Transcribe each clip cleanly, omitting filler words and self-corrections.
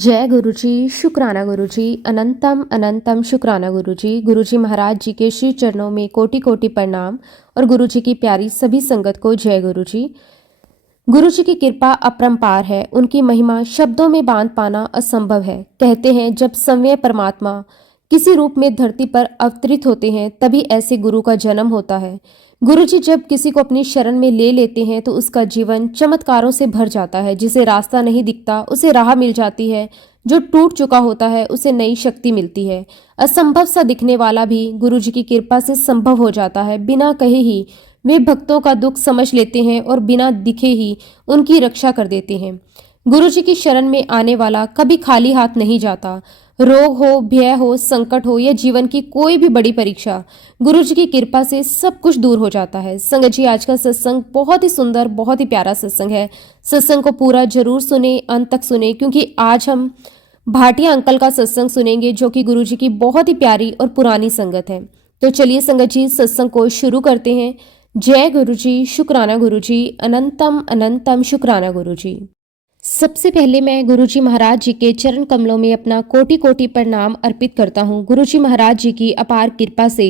जय गुरुजी, शुक्राना गुरुजी, अनंतम अनंतम शुक्राना गुरुजी। गुरुजी महाराज जी के श्री चरणों में कोटि कोटि प्रणाम और गुरुजी की प्यारी सभी संगत को जय गुरुजी। गुरुजी की कृपा अपरंपार है, उनकी महिमा शब्दों में बांध पाना असंभव है। कहते हैं जब स्वयं परमात्मा किसी रूप में धरती पर अवतरित होते हैं तभी ऐसे गुरु का जन्म होता है। गुरुजी जब किसी को अपनी शरण में ले लेते हैं तो उसका जीवन चमत्कारों से भर जाता है। जिसे रास्ता नहीं दिखता उसे राह मिल जाती है, जो टूट चुका होता है उसे नई शक्ति मिलती है। असंभव सा दिखने वाला भी गुरुजी की कृपा से संभव हो जाता है। बिना कहे ही वे भक्तों का दुख समझ लेते हैं और बिना दिखे ही उनकी रक्षा कर देते हैं। गुरुजी की शरण में आने वाला कभी खाली हाथ नहीं जाता। रोग हो, भय हो, संकट हो या जीवन की कोई भी बड़ी परीक्षा, गुरुजी की कृपा से सब कुछ दूर हो जाता है। संगत जी, आज का सत्संग बहुत ही सुंदर, बहुत ही प्यारा सत्संग है। सत्संग को पूरा जरूर सुने, अंत तक सुने, क्योंकि आज हम भाटिया अंकल का सत्संग सुनेंगे जो कि गुरुजी की बहुत ही प्यारी और पुरानी संगत है। तो चलिए संगत जी, सत्संग को शुरू करते हैं। जय गुरुजी, शुक्राना गुरुजी, अनंतम अनंतम शुक्राना गुरुजी। सबसे पहले मैं गुरुजी महाराज जी के चरण कमलों में अपना कोटि कोटि प्रणाम अर्पित करता हूँ। गुरुजी महाराज जी की अपार कृपा से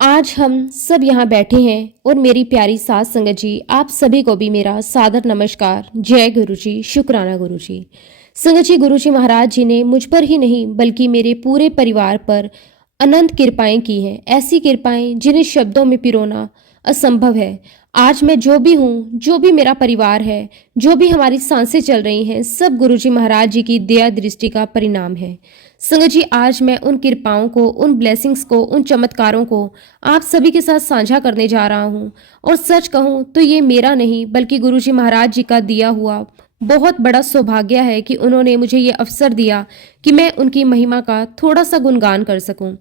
आज हम सब यहाँ बैठे हैं और मेरी प्यारी साथ संगत जी, आप सभी को भी मेरा सादर नमस्कार। जय गुरुजी, शुक्राना गुरुजी। संगत जी, गुरुजी महाराज जी ने मुझ पर ही नहीं बल्कि मेरे पूरे परिवार पर अनंत कृपाएं की हैं। ऐसी कृपाएं जिन्हें शब्दों में पिरोना असंभव है। आज मैं जो भी हूँ, जो भी मेरा परिवार है, जो भी हमारी सांसें चल रही हैं, सब गुरुजी महाराज जी की दया दृष्टि का परिणाम है। संगत जी, आज मैं उन कृपाओं को, उन ब्लेसिंग्स को, उन चमत्कारों को आप सभी के साथ साझा करने जा रहा हूँ। और सच कहूँ तो ये मेरा नहीं बल्कि गुरुजी महाराज जी का दिया हुआ बहुत बड़ा सौभाग्य है कि उन्होंने मुझे ये अवसर दिया कि मैं उनकी महिमा का थोड़ा सा गुणगान कर सकूं।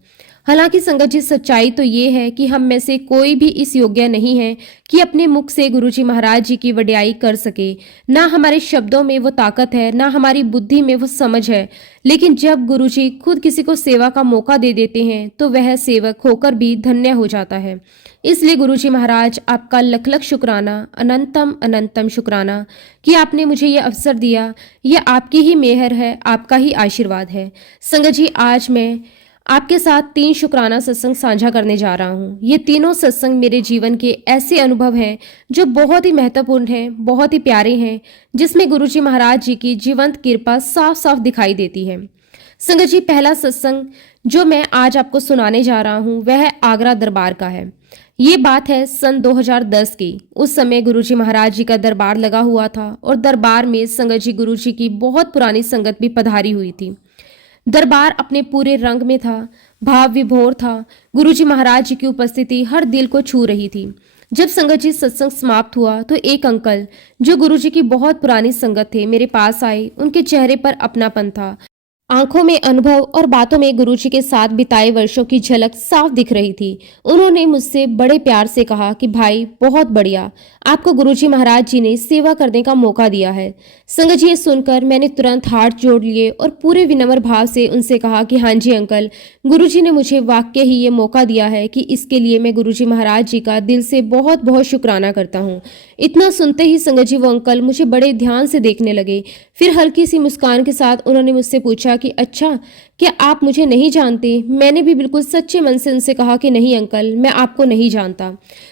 हालांकि संगत जी, सच्चाई तो ये है कि हम में से कोई भी इस योग्य नहीं है कि अपने मुख से गुरुजी महाराज जी की वड्याई कर सके। ना हमारे शब्दों में वो ताकत है, ना हमारी बुद्धि में वो समझ है। लेकिन जब गुरुजी खुद किसी को सेवा का मौका दे देते हैं तो वह सेवक होकर भी धन्य हो जाता है। इसलिए गुरुजी महाराज, आपका लख लख शुक्राना, अनंतम अनंतम शुक्राना कि आपने मुझे ये अवसर दिया। यह आपकी ही मेहर है, आपका ही आशीर्वाद है। संगत जी, आज मैं आपके साथ 3 शुक्राना सत्संग साझा करने जा रहा हूँ। ये तीनों सत्संग मेरे जीवन के ऐसे अनुभव हैं जो बहुत ही महत्वपूर्ण हैं, बहुत ही प्यारे हैं, जिसमें गुरुजी महाराज जी की जीवंत कृपा साफ साफ दिखाई देती है। संगत जी, पहला सत्संग जो मैं आज आपको सुनाने जा रहा हूँ वह आगरा दरबार का है। ये बात है सन 2010 की। उस समय गुरुजी महाराज जी का दरबार लगा हुआ था और दरबार में संगत जी गुरुजी की बहुत पुरानी संगत भी पधारी हुई थी। दरबार अपने पूरे रंग में था, भाव विभोर था। गुरुजी महाराज जी की उपस्थिति हर दिल को छू रही थी। जब संगत जी सत्संग समाप्त हुआ तो एक अंकल जो गुरुजी की बहुत पुरानी संगत थे मेरे पास आए। उनके चेहरे पर अपनापन था, आंखों में अनुभव और बातों में गुरुजी के साथ बिताए वर्षों की झलक साफ दिख रही थी। उन्होंने मुझसे बड़े प्यार से कहा कि भाई, बहुत बढ़िया, आपको गुरुजी महाराज जी ने सेवा करने का मौका दिया है। संगत जी, ये सुनकर मैंने तुरंत हाथ जोड़ लिए और पूरे विनम्र भाव से उनसे कहा कि हाँ जी अंकल, गुरुजी ने मुझे वाकई ही ये मौका दिया है कि इसके लिए मैं गुरुजी महाराज जी का दिल से बहुत बहुत शुक्राना करता हूँ। इतना सुनते ही संगत जी वो अंकल मुझे बड़े ध्यान से देखने लगे। फिर हल्की सी मुस्कान के साथ उन्होंने मुझसे पूछा कि अच्छा, क्या आप मुझे नहीं जानते? मैंने भी बिल्कुल सच्चे मन से उनसे कहा कि नहीं अंकल, मैं आपको नहीं जानता।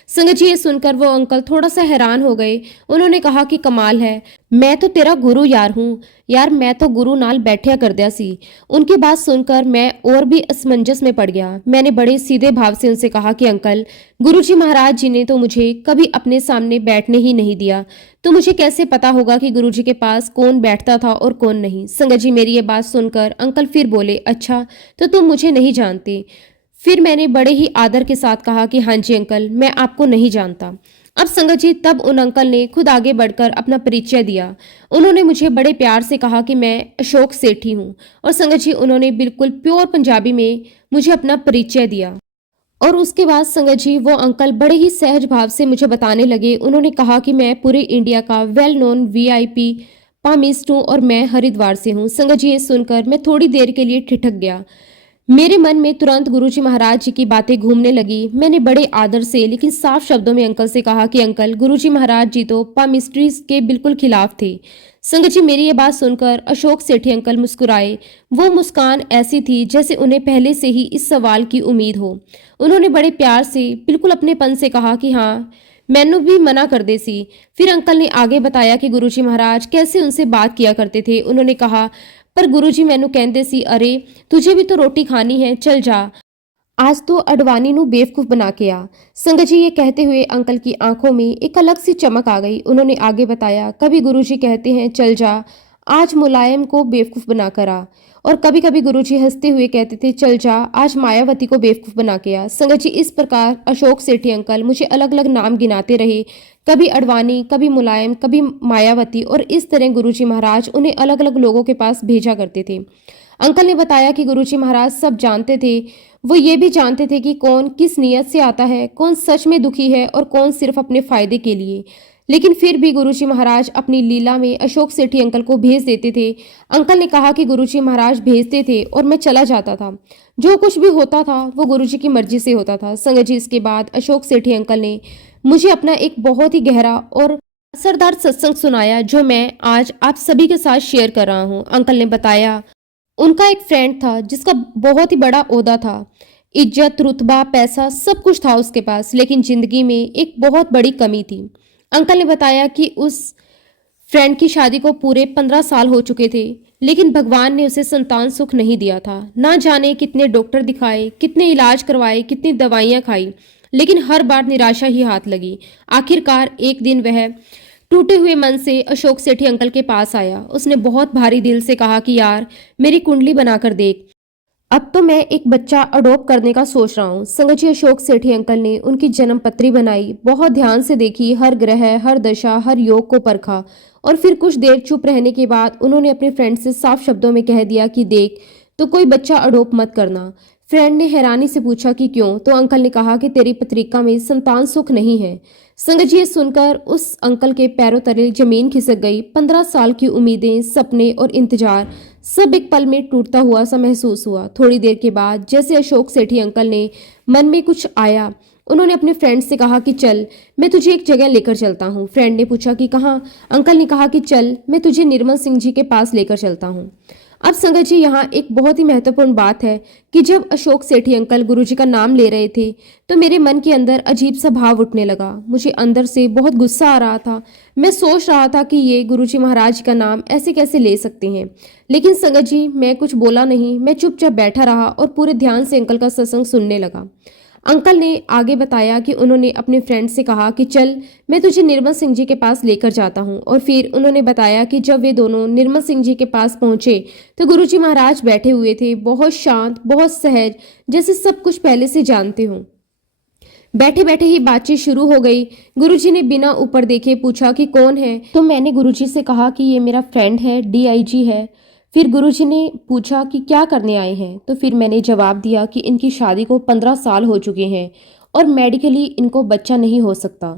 संगत जी, ये सुनकर वो अंकल थोड़ा सा हैरान हो गए। उन्होंने कहा कि कमाल है, मैं तो तेरा गुरु यार हूँ यार, मैं तो गुरु नाल बैठया कर दिया सी। उनकी बात सुनकर मैं और भी असमंजस में पड़ गया। मैंने बड़े सीधे भाव से उनसे कहा कि अंकल, गुरुजी महाराज जी ने तो मुझे कभी अपने सामने बैठने ही नहीं दिया, तो मुझे कैसे पता होगा कि गुरुजी के पास कौन बैठता था और कौन नहीं। संगत जी, मेरी ये बात सुनकर अंकल फिर बोले, अच्छा तो तुम मुझे नहीं जानते? फिर मैंने बड़े ही आदर के साथ कहा कि हाँ जी अंकल, मैं आपको नहीं जानता। अब संगत जी, तब उन अंकल ने खुद आगे बढ़कर अपना परिचय दिया। उन्होंने मुझे बड़े प्यार से कहा कि मैं अशोक सेठी हूँ। और संगत जी, उन्होंने बिल्कुल प्योर पंजाबी में मुझे अपना परिचय दिया। और उसके बाद संगत जी वो अंकल बड़े ही सहज भाव से मुझे बताने लगे। उन्होंने कहा कि मैं पूरे इंडिया का वेल नोन VIP पामिस्ट हूँ और मैं हरिद्वार से हूँ। संगत जी, ये सुनकर मैं थोड़ी देर के लिए ठिठक गया। मेरे मन में तुरंत गुरुजी महाराज जी की बातें घूमने लगी। मैंने बड़े आदर से लेकिन साफ शब्दों में अंकल से कहा कि अंकल, गुरुजी महाराज जी तो पामिस्ट्री के बिल्कुल खिलाफ थे। संगत जी, मेरी ये बात सुनकर अशोक सेठी अंकल मुस्कुराए। वो मुस्कान ऐसी थी जैसे उन्हें पहले से ही इस सवाल की उम्मीद हो। उन्होंने बड़े प्यार से बिल्कुल अपनेपन से कहा कि हाँ, मैनू भी मना कर दे सी। फिर अंकल ने आगे बताया कि गुरुजी महाराज कैसे उनसे बात किया करते थे। उन्होंने कहा, पर गुरुजी मैनू कहते सी, अरे तुझे भी तो रोटी खानी है, चल जा, आज तो अडवाणी नू बेवकूफ बना के आ। संगत जी, ये कहते हुए अंकल की आंखों में एक अलग सी चमक आ गई। उन्होंने आगे बताया, कभी गुरुजी कहते हैं चल जा, आज मुलायम को बेवकूफ बना कर आ, और कभी कभी गुरुजी हंसते हुए कहते थे चल जा, आज मायावती को बेवकूफ बना के आ। संगत जी, इस प्रकार अशोक सेठी अंकल मुझे अलग अलग नाम गिनाते रहे, कभी अडवाणी, कभी मुलायम, कभी मायावती, और इस तरह गुरुजी महाराज उन्हें अलग अलग लोगों के पास भेजा करते थे। अंकल ने बताया कि गुरुजी महाराज सब जानते थे। वो ये भी जानते थे कि कौन किस नीयत से आता है, कौन सच में दुखी है और कौन सिर्फ अपने फायदे के लिए। लेकिन फिर भी गुरुजी महाराज अपनी लीला में अशोक सेठी अंकल को भेज देते थे। अंकल ने कहा कि गुरुजी महाराज भेजते थे और मैं चला जाता था। जो कुछ भी होता था वो गुरुजी की मर्जी से होता था। संगत जी, इसके बाद अशोक सेठी अंकल ने मुझे अपना एक बहुत ही गहरा और असरदार सत्संग सुनाया, जो मैं आज आप सभी के साथ शेयर कर रहा हूँ। अंकल ने बताया, उनका एक फ्रेंड था जिसका बहुत ही बड़ा ओहदा था, इज्जत, रुतबा, पैसा, सब कुछ था उसके पास, लेकिन जिंदगी में एक बहुत बड़ी कमी थी। अंकल ने बताया कि उस फ्रेंड की शादी को पूरे 15 साल हो चुके थे, लेकिन भगवान ने उसे संतान सुख नहीं दिया था। ना जाने कितने डॉक्टर दिखाए, कितने इलाज करवाए, कितनी दवाइयां खाई, लेकिन हर बार निराशा ही हाथ लगी। आखिरकार एक दिन वह टूटे हुए मन से अशोक सेठी अंकल के पास आया। उसने बहुत भारी दिल से कहा कि यार, मेरी कुंडली बनाकर देख, अब तो मैं एक बच्चा अडॉप्ट करने का सोच रहा हूँ। संगत जी, अशोक सेठी अंकल ने उनकी जन्म पत्री बनाई, बहुत ध्यान से देखी, हर ग्रह, हर दशा, हर योग को परखा, और फिर कुछ देर चुप रहने के बाद उन्होंने अपने फ्रेंड से साफ शब्दों में कह दिया कि देख, तो कोई बच्चा अडॉप्ट मत करना। फ्रेंड ने हैरानी से पूछा कि क्यों, तो अंकल ने कहा कि तेरी पत्रिका में संतान सुख नहीं है। संगत जी, ये सुनकर उस अंकल के पैरों तले जमीन खिसक गई। 15 साल की उम्मीदें, सपने और इंतजार सब एक पल में टूटता हुआ सा महसूस हुआ। थोड़ी देर के बाद जैसे अशोक सेठी अंकल ने मन में कुछ आया, उन्होंने अपने फ्रेंड से कहा कि चल, मैं तुझे एक जगह लेकर चलता हूँ। फ्रेंड ने पूछा कि कहाँ। अंकल ने कहा कि चल, मैं तुझे निर्मल सिंह जी के पास लेकर चलता हूँ। अब संगत जी, यहाँ एक बहुत ही महत्वपूर्ण बात है कि जब अशोक सेठी अंकल गुरुजी का नाम ले रहे थे तो मेरे मन के अंदर अजीब सा भाव उठने लगा। मुझे अंदर से बहुत गुस्सा आ रहा था। मैं सोच रहा था कि ये गुरुजी महाराज का नाम ऐसे कैसे ले सकते हैं। लेकिन संगत जी, मैं कुछ बोला नहीं। मैं चुपचाप बैठा रहा और पूरे ध्यान से अंकल का सत्संग सुनने लगा। अंकल ने आगे बताया कि उन्होंने अपने फ्रेंड से कहा कि चल, मैं तुझे निर्मल सिंह जी के पास लेकर जाता हूँ। और फिर उन्होंने बताया कि जब वे दोनों निर्मल सिंह जी के पास पहुंचे तो गुरुजी महाराज बैठे हुए थे, बहुत शांत, बहुत सहज, जैसे सब कुछ पहले से जानते हों। बैठे बैठे ही बातचीत शुरू हो गई। गुरुजी ने बिना ऊपर देखे पूछा कि कौन है, तो मैंने गुरुजी से कहा कि ये मेरा फ्रेंड है, डीआईजी है। फिर गुरुजी ने पूछा कि क्या करने आए हैं, तो फिर मैंने जवाब दिया कि इनकी शादी को 15 साल हो चुके हैं और मेडिकली इनको बच्चा नहीं हो सकता।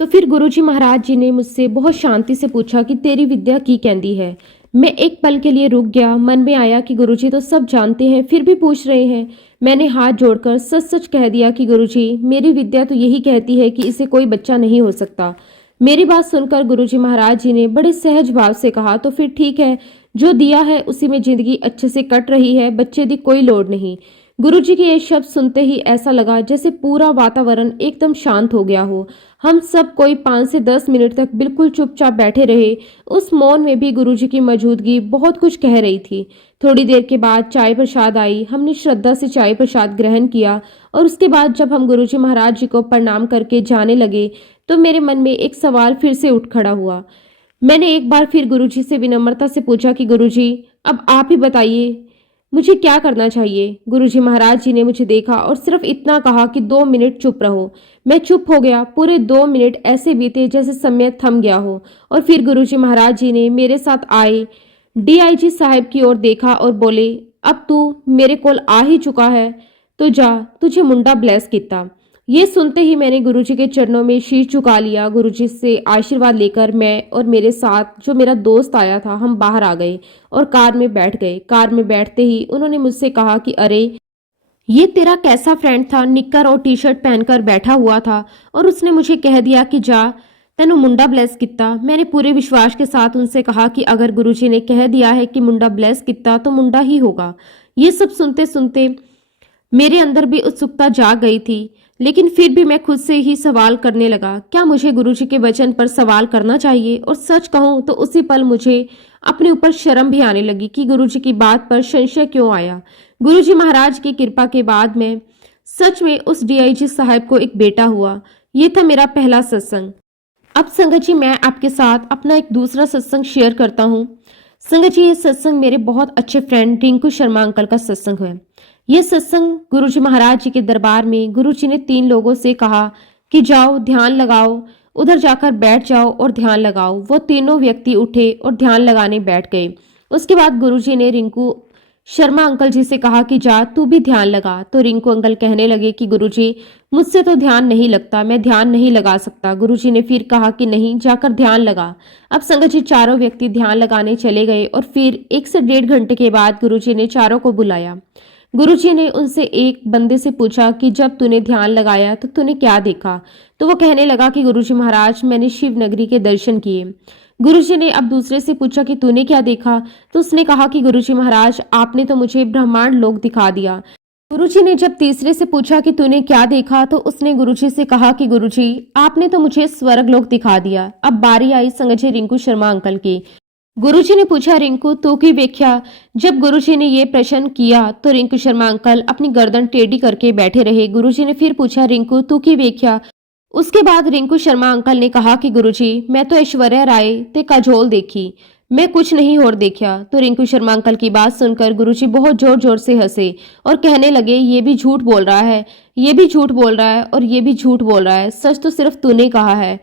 तो फिर गुरुजी महाराज जी ने मुझसे बहुत शांति से पूछा कि तेरी विद्या की कहती है। मैं एक पल के लिए रुक गया। मन में आया कि गुरुजी तो सब जानते हैं, फिर भी पूछ रहे हैं। मैंने हाथ जोड़कर सच सच कह दिया कि गुरुजी, मेरी विद्या तो यही कहती है कि इसे कोई बच्चा नहीं हो सकता। मेरी बात सुनकर गुरुजी महाराज जी ने बड़े सहज भाव से कहा, तो फिर ठीक है, जो दिया है उसी में जिंदगी अच्छे से कट रही है, बच्चे की कोई लोड़ नहीं। गुरुजी के ये शब्द सुनते ही ऐसा लगा जैसे पूरा वातावरण एकदम शांत हो गया हो। हम सब कोई 5 से 10 मिनट तक बिल्कुल चुपचाप बैठे रहे। उस मौन में भी गुरुजी की मौजूदगी बहुत कुछ कह रही थी। थोड़ी देर के बाद चाय प्रसाद आई। हमने श्रद्धा से चाय प्रसाद ग्रहण किया और उसके बाद जब हम गुरुजी महाराज जी को प्रणाम करके जाने लगे तो मेरे मन में एक सवाल फिर से उठ खड़ा हुआ। मैंने एक बार फिर गुरुजी से विनम्रता से पूछा कि गुरुजी, अब आप ही बताइए, मुझे क्या करना चाहिए। गुरुजी महाराज जी ने मुझे देखा और सिर्फ इतना कहा कि 2 मिनट चुप रहो। मैं चुप हो गया। पूरे 2 मिनट ऐसे बीते जैसे समय थम गया हो। और फिर गुरुजी महाराज जी ने मेरे साथ आए डीआईजी साहब की ओर देखा और बोले, अब तू मेरे कोल आ ही चुका है तो जा, तुझे मुंडा ब्लेस किता। ये सुनते ही मैंने गुरुजी के चरणों में शीश झुका लिया। गुरुजी से आशीर्वाद लेकर मैं और मेरे साथ जो मेरा दोस्त आया था, हम बाहर आ गए और कार में बैठ गए। कार में बैठते ही उन्होंने मुझसे कहा कि अरे ये तेरा कैसा फ्रेंड था, निक्कर और टी शर्ट पहनकर बैठा हुआ था और उसने मुझे कह दिया कि जा तेनू मुंडा ब्लेस किता। मैंने पूरे विश्वास के साथ उनसे कहा कि अगर गुरुजी ने कह दिया है कि मुंडा ब्लेस किता तो मुंडा ही होगा। ये सब सुनते सुनते मेरे अंदर भी उत्सुकता जाग गई थी, लेकिन फिर भी मैं खुद से ही सवाल करने लगा, क्या मुझे गुरुजी के वचन पर सवाल करना चाहिए? और सच कहूं तो उसी पल मुझे अपने ऊपर शर्म भी आने लगी कि गुरुजी की बात पर संशय क्यों आया। गुरुजी महाराज की कृपा के बाद में सच में उस डीआईजी साहब को एक बेटा हुआ। ये था मेरा पहला सत्संग। अब संगत जी मैं आपके साथ अपना एक दूसरा सत्संग शेयर करता हूँ। संगत जी ये सत्संग मेरे बहुत अच्छे फ्रेंड रिंकू शर्मा अंकल का सत्संग है। ये सत्संग गुरुजी महाराज जी के दरबार में गुरुजी ने 3 लोगों से कहा कि जाओ ध्यान लगाओ, उधर जाकर बैठ जाओ और ध्यान लगाओ। वो तीनों व्यक्ति उठे और ध्यान लगाने बैठ गए। उसके बाद गुरुजी ने रिंकू शर्मा अंकल जी से कहा कि जा तू भी ध्यान लगा। तो रिंकू अंकल कहने लगे कि गुरुजी मुझसे तो ध्यान नहीं लगता, मैं ध्यान नहीं लगा सकता। गुरुजी ने फिर कहा कि नहीं, जाकर ध्यान लगा। अब संगत जी चारों व्यक्ति ध्यान लगाने चले गए और फिर 1 से 1.5 घंटे के बाद गुरुजी ने चारों को बुलाया। गुरुजी ने उनसे एक बंदे से पूछा कि जब तूने ध्यान लगाया तो तूने क्या देखा? तो वो कहने लगा कि गुरुजी महाराज मैंने शिव नगरी के दर्शन किए। गुरुजी ने अब दूसरे से पूछा कि तूने क्या देखा? तो उसने कहा कि गुरुजी महाराज आपने तो मुझे ब्रह्मांड लोक दिखा दिया। गुरुजी ने जब तीसरे से पूछा कि तूने क्या देखा तो उसने गुरुजी से कहा कि गुरुजी आपने तो मुझे स्वर्ग लोक दिखा दिया। अब बारी आई संगत जी रिंकू शर्मा अंकल की। गुरुजी ने पूछा रिंकू तू की व्याख्या। जब गुरुजी ने ये प्रश्न किया तो रिंकू शर्मा अंकल अपनी गर्दन टेढ़ी करके बैठे रहे। गुरुजी ने फिर पूछा रिंकू तू की व्याख्या। उसके बाद रिंकू शर्मा अंकल ने कहा कि गुरुजी मैं तो ऐश्वर्या राय ते काजोल देखी, मैं कुछ नहीं और देखा। तो रिंकू शर्मा अंकल की बात सुनकर गुरुजी बहुत जोर जोर से हंसे और कहने लगे ये भी झूठ बोल रहा है, ये भी झूठ बोल रहा है और ये भी झूठ बोल रहा है, सच तो सिर्फ तूने कहा है।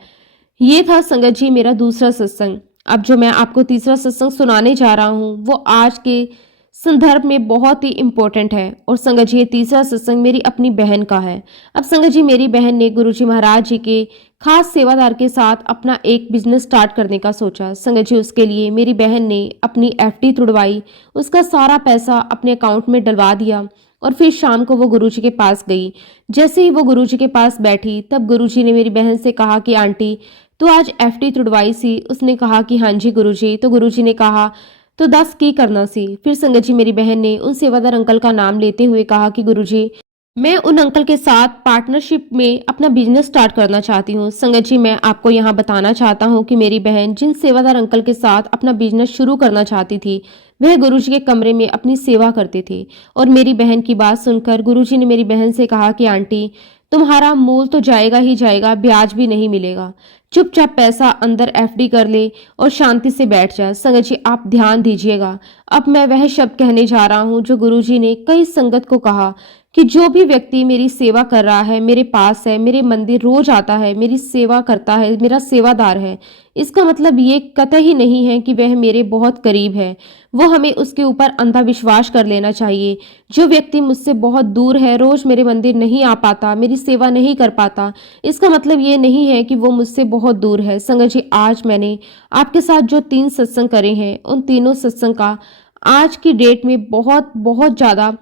ये था संगत जी मेरा दूसरा सत्संग। अब जो मैं आपको तीसरा सत्संग सुनाने जा रहा हूँ वो आज के संदर्भ में बहुत ही इम्पोर्टेंट है। और संगत जी ये तीसरा सत्संग मेरी अपनी बहन का है। अब संगत जी मेरी बहन ने गुरुजी महाराज जी के खास सेवादार के साथ अपना एक बिजनेस स्टार्ट करने का सोचा। संगत जी उसके लिए मेरी बहन ने अपनी एफडी तुड़वाई, उसका सारा पैसा अपने अकाउंट में डलवा दिया और फिर शाम को वो गुरुजी के पास गई। जैसे ही वो गुरुजी के पास बैठी तब गुरुजी ने मेरी बहन से कहा कि आंटी तो आज एफडी तुड़वाई सी? उसने कहा कि हाँ जी गुरुजी। तो गुरुजी ने कहा तो दस की करना सी? फिर संगत जी मेरी बहन ने उन सेवादार अंकल का नाम लेते हुए कहा कि गुरुजी मैं उन अंकल के साथ पार्टनरशिप में अपना बिजनेस स्टार्ट करना चाहती हूँ। संगत जी मैं आपको यहाँ बताना चाहता हूँ कि मेरी बहन जिन सेवादार अंकल के साथ अपना बिजनेस शुरू करना चाहती थी वह गुरुजी के कमरे में अपनी सेवा करते थे। और मेरी बहन की बात सुनकर गुरुजी ने मेरी बहन से कहा कि आंटी तुम्हारा मूल तो जाएगा ही जाएगा, ब्याज भी नहीं मिलेगा। चुपचाप पैसा अंदर एफडी कर ले और शांति से बैठ जा। संगत जी आप ध्यान दीजिएगा, अब मैं वह शब्द कहने जा रहा हूँ जो गुरुजी ने कई संगत को कहा कि जो भी व्यक्ति मेरी सेवा कर रहा है, मेरे पास है, मेरे मंदिर रोज आता है, मेरी सेवा करता है, मेरा सेवादार है, इसका मतलब ये कतई नहीं है कि वह मेरे बहुत करीब है। वो हमें उसके ऊपर अंधा विश्वास कर लेना चाहिए। जो व्यक्ति मुझसे बहुत दूर है, रोज मेरे मंदिर नहीं आ पाता, मेरी सेवा नहीं कर पाता, इसका मतलब ये नहीं है कि वो मुझसे बहुत दूर है। संगत जी आज मैंने आपके साथ जो 3 सत्संग करे हैं उन तीनों सत्संग का आज की डेट में बहुत बहुत ज़्यादा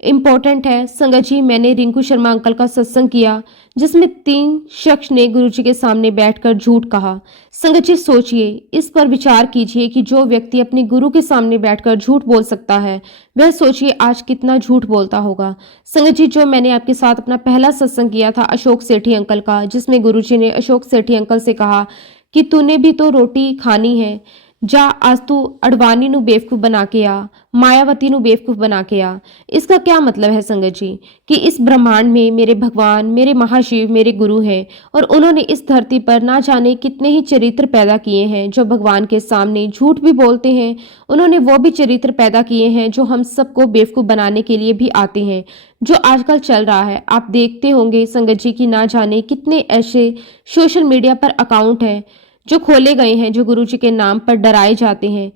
इम्पोर्टेंट है। संगत जी मैंने रिंकू शर्मा अंकल का सत्संग किया जिसमें 3 शख्स ने गुरुजी के सामने बैठकर झूठ कहा। संगत जी सोचिए, इस पर विचार कीजिए कि जो व्यक्ति अपने गुरु के सामने बैठकर झूठ बोल सकता है वह सोचिए आज कितना झूठ बोलता होगा। संगत जी जो मैंने आपके साथ अपना पहला सत्संग किया था अशोक सेठी अंकल का, जिसमें गुरुजी ने अशोक सेठी अंकल से कहा कि तूने भी तो रोटी खानी है, जा आज तू अडवाणी नु बेवकूफ बना के आ, मायावती नु बेवकूफ बना के आ। इसका क्या मतलब है संगत जी कि इस ब्रह्मांड में मेरे भगवान, मेरे महाशिव, मेरे गुरु हैं और उन्होंने इस धरती पर ना जाने कितने ही चरित्र पैदा किए हैं जो भगवान के सामने झूठ भी बोलते हैं। उन्होंने वो भी चरित्र पैदा किए हैं जो हम सबको बेवकूफ बनाने के लिए भी आते हैं, जो आजकल चल रहा है। आप देखते होंगे संगत जी की ना जाने कितने ऐसे सोशल मीडिया पर अकाउंट हैं जो खोले गए हैं जो गुरुजी के नाम पर डराए जाते हैं,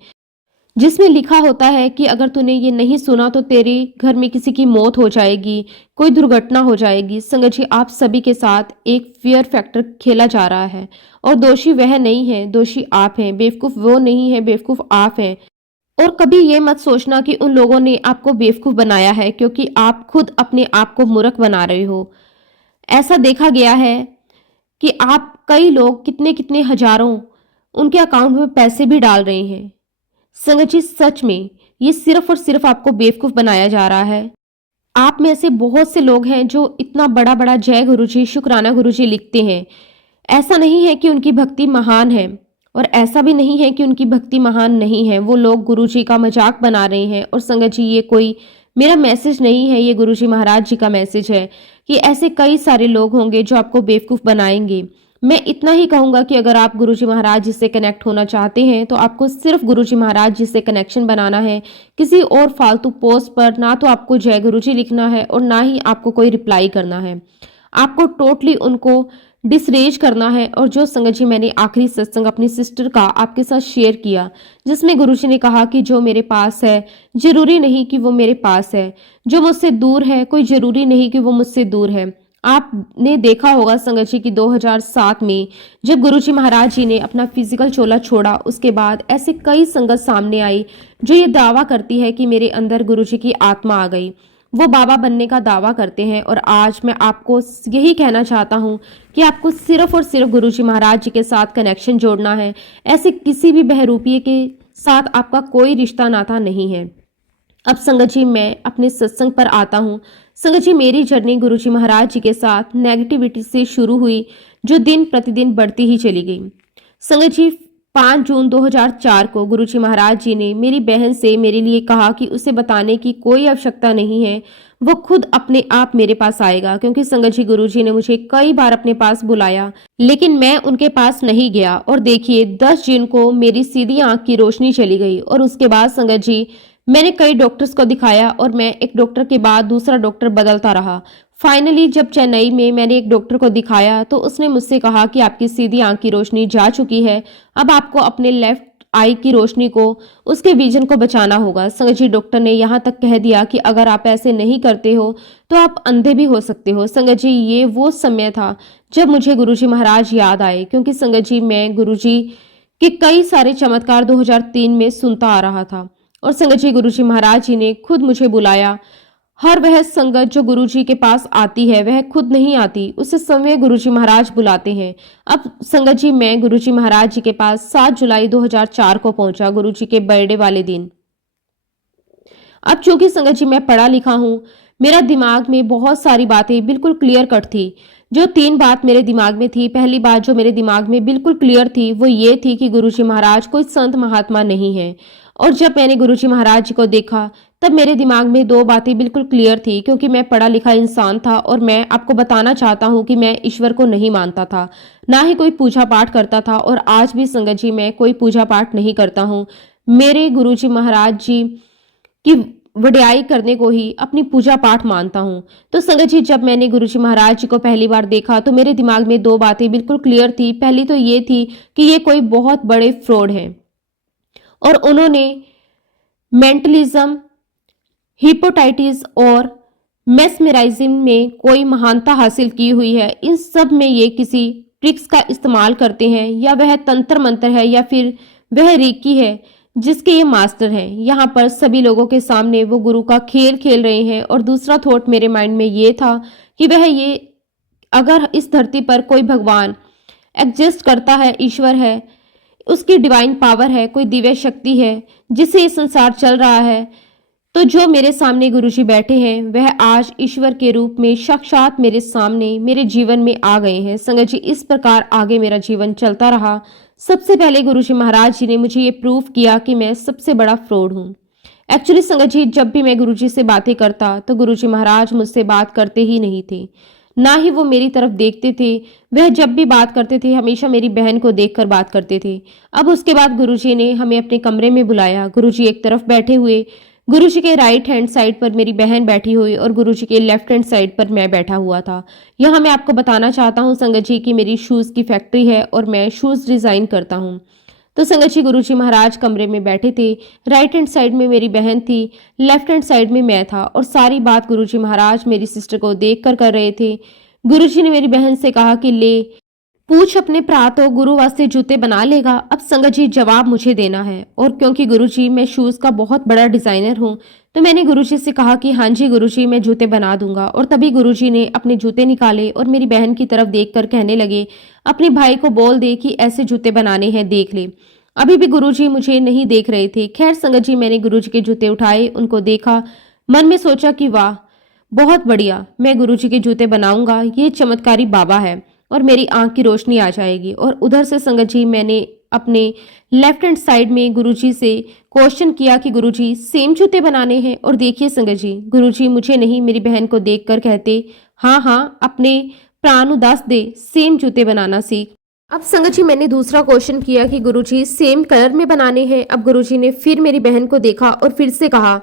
जिसमें लिखा होता है कि अगर तूने ये नहीं सुना तो तेरे घर में किसी की मौत हो जाएगी, कोई दुर्घटना हो जाएगी। संगत जी आप सभी के साथ एक फियर फैक्टर खेला जा रहा है और दोषी वह नहीं है, दोषी आप हैं। बेवकूफ वो नहीं है, बेवकूफ आप हैं। और कभी ये मत सोचना कि उन लोगों ने आपको बेवकूफ़ बनाया है, क्योंकि आप खुद अपने आप को मूर्ख बना रहे हो। ऐसा देखा गया है कि आप कई लोग कितने-कितने हज़ारों उनके अकाउंट में पैसे भी डाल रहे हैं। संगत जी, सच में ये सिर्फ़ और सिर्फ़ आपको बेवकूफ़ बनाया जा रहा है। आप में से बहुत से लोग हैं जो इतना बड़ा-बड़ा जय गुरुजी, शुक्राना गुरुजी लिखते हैं। ऐसा नहीं है कि उनकी भक्ति महान है, और ऐसा भी नहीं है कि उनकी भक्ति महान नहीं है। वो लोग गुरुजी का मजाक बना रहे हैं। और संगत जी, ये कोई मेरा मैसेज नहीं है, ये गुरुजी महाराज जी का मैसेज है कि ऐसे कई सारे लोग होंगे जो आपको बेवकूफ़ बनाएंगे। मैं इतना ही कहूँगा कि अगर आप गुरुजी महाराज जी से कनेक्ट होना चाहते हैं तो आपको सिर्फ गुरुजी महाराज जी से कनेक्शन बनाना है। किसी और फालतू पोस्ट पर ना तो आपको जय गुरुजी लिखना है और ना ही आपको कोई रिप्लाई करना है। आपको टोटली उनको डिसरेज करना है। और जो संगत जी, मैंने आखिरी सत्संग अपनी सिस्टर का आपके साथ शेयर किया, जिसमें गुरुजी ने कहा कि जो मेरे पास है जरूरी नहीं कि वो मेरे पास है, जो मुझसे दूर है कोई जरूरी नहीं कि वो मुझसे दूर है। आपने देखा होगा संगत जी कि 2007 में जब गुरुजी महाराज जी ने अपना फिजिकल चोला छोड़ा, उसके बाद ऐसे कई संगत सामने आई जो ये दावा करती है कि मेरे अंदर गुरुजी की आत्मा आ गई। वो बाबा बनने का दावा करते हैं। और आज मैं आपको यही कहना चाहता हूँ कि आपको सिर्फ और सिर्फ गुरुजी महाराज जी के साथ कनेक्शन जोड़ना है। ऐसे किसी भी बहरूपिये के साथ आपका कोई रिश्ता नाता नहीं है। अब संगत जी, मैं अपने सत्संग पर आता हूँ। संगत जी, मेरी जर्नी गुरुजी महाराज जी के साथ नेगेटिविटी से शुरू हुई, जो दिन प्रतिदिन बढ़ती ही चली गई। संगत जी, 5 जून 2004 को गुरुजी महाराज जी ने मेरी बहन से मेरे लिए कहा कि उसे बताने की कोई आवश्यकता नहीं है, वो खुद अपने आप मेरे पास आएगा। क्योंकि संगत जी, गुरुजी ने मुझे कई बार अपने पास बुलाया, लेकिन मैं उनके पास नहीं गया। और देखिए, 10 जून को मेरी सीधी आंख की रोशनी चली गई। और उसके बाद संगत जी, मैंने कई डॉक्टर्स को दिखाया और मैं एक डॉक्टर के बाद दूसरा डॉक्टर बदलता रहा। फाइनली जब चेन्नई में मैंने एक डॉक्टर को दिखाया तो उसने मुझसे कहा कि आपकी सीधी आंख की रोशनी जा चुकी है, अब आपको अपने लेफ्ट आई की रोशनी को, उसके विजन को बचाना होगा। संगत जी, डॉक्टर ने यहाँ तक कह दिया कि अगर आप ऐसे नहीं करते हो तो आप अंधे भी हो सकते हो। संगत जी, ये वो समय था जब मुझे गुरुजी महाराज याद आए, क्योंकि संगत जी, मैं गुरुजी के कई सारे चमत्कार 2003 में सुनता आ रहा था। और संगत जी, गुरुजी महाराज जी ने खुद मुझे बुलाया। हर वह संगत जो गुरुजी के पास आती है वह खुद नहीं आती, उसे स्वयं गुरुजी महाराज बुलाते हैं। अब संगत जी, मैं गुरुजी महाराज जी के पास 7 जुलाई 2004 को पहुंचा, गुरुजी के बर्थडे वाले दिन। अब चूंकि संगत जी, मैं पढ़ा लिखा हूँ, मेरा दिमाग में बहुत सारी बातें बिल्कुल क्लियर कट थी। जो 3 बात मेरे दिमाग में थी, पहली बात जो मेरे दिमाग में बिल्कुल क्लियर थी वो ये थी कि गुरुजी महाराज कोई संत महात्मा नहीं है। और जब मैंने गुरुजी महाराज जी को देखा तब मेरे दिमाग में 2 बातें बिल्कुल क्लियर थी, क्योंकि मैं पढ़ा लिखा इंसान था। और मैं आपको बताना चाहता हूँ कि मैं ईश्वर को नहीं मानता था, ना ही कोई पूजा पाठ करता था। और आज भी संगत जी, मैं कोई पूजा पाठ नहीं करता हूँ। मेरे गुरुजी महाराज जी की वड्याई करने को ही अपनी पूजा पाठ मानता हूँ। तो संगत जी, जब मैंने गुरुजी महाराज जी को पहली बार देखा तो मेरे दिमाग में 2 बातें बिल्कुल क्लियर थी। पहली तो ये थी कि ये कोई बहुत बड़े फ्रॉड हैं और उन्होंने मेंटलिज्म, हिपोटाइटिस और मेस्मेराइज्म में कोई महानता हासिल की हुई है। इन सब में ये किसी ट्रिक्स का इस्तेमाल करते हैं, या वह तंत्र मंत्र है या फिर वह रेकी है जिसके ये मास्टर हैं। यहाँ पर सभी लोगों के सामने वो गुरु का खेल खेल रहे हैं। और दूसरा थॉट मेरे माइंड में ये था कि वह ये, अगर इस धरती पर कोई भगवान एग्जिस्ट करता है, ईश्वर है, उसकी डिवाइन पावर है, कोई दिव्य शक्ति है जिससे ये संसार चल रहा है, तो जो मेरे सामने गुरुजी बैठे हैं वह आज ईश्वर के रूप में साक्षात मेरे सामने मेरे जीवन में आ गए हैं। संगत जी, इस प्रकार आगे मेरा जीवन चलता रहा। सबसे पहले गुरुजी महाराज जी ने मुझे ये प्रूफ किया कि मैं सबसे बड़ा फ्रॉड हूँ। एक्चुअली संगत जी, जब भी मैं गुरुजी से बातें करता तो गुरुजी महाराज मुझसे बात करते ही नहीं थे, ना ही वो मेरी तरफ देखते थे। वह जब भी बात करते थे हमेशा मेरी बहन को देखकर बात करते थे। अब उसके बाद गुरुजी ने हमें अपने कमरे में बुलाया। गुरुजी एक तरफ बैठे हुए, गुरुजी के राइट हैंड साइड पर मेरी बहन बैठी हुई और गुरुजी के लेफ्ट हैंड साइड पर मैं बैठा हुआ था। यहाँ मैं आपको बताना चाहता हूँ संगत जी कि मेरी शूज़ की फैक्ट्री है और मैं शूज़ डिज़ाइन करता हूँ। तो संगत जी, गुरुजी महाराज कमरे में बैठे थे, राइट हैंड साइड में मेरी बहन थी, लेफ्ट हैंड साइड में मैं था। और सारी बात गुरुजी महाराज मेरी सिस्टर को देख कर रहे थे। गुरुजी ने मेरी बहन से कहा कि ले, पूछ अपने भरा तो गुरु वास्ते जूते बना लेगा। अब संगत जी जवाब मुझे देना है, और क्योंकि गुरुजी मैं शूज का बहुत बड़ा डिजाइनर हूँ, तो मैंने गुरुजी से कहा कि हाँ जी गुरुजी मैं जूते बना दूंगा। और तभी गुरुजी ने अपने जूते निकाले और मेरी बहन की तरफ देखकर कहने लगे, अपने भाई को बोल दे कि ऐसे जूते बनाने हैं, देख ले। अभी भी गुरुजी मुझे नहीं देख रहे थे। खैर संगत जी मैंने गुरुजी के जूते उठाए, उनको देखा, मन में सोचा कि वाह बहुत बढ़िया, मैं गुरुजी के जूते बनाऊंगा, ये चमत्कारी बाबा है और मेरी आंख की रोशनी आ जाएगी। और उधर से संगत जी मैंने अपने लेफ्ट हैंड साइड में गुरुजी से क्वेश्चन किया कि गुरुजी सेम जूते बनाने हैं। और देखिए संगत जी गुरुजी मुझे नहीं मेरी बहन को देखकर कहते, हाँ हाँ अपने प्राणुदास दे सेम जूते बनाना सीख। अब संगत जी मैंने दूसरा क्वेश्चन किया कि गुरुजी सेम कलर में बनाने हैं। अब गुरुजी ने फिर मेरी बहन को देखा और फिर से कहा,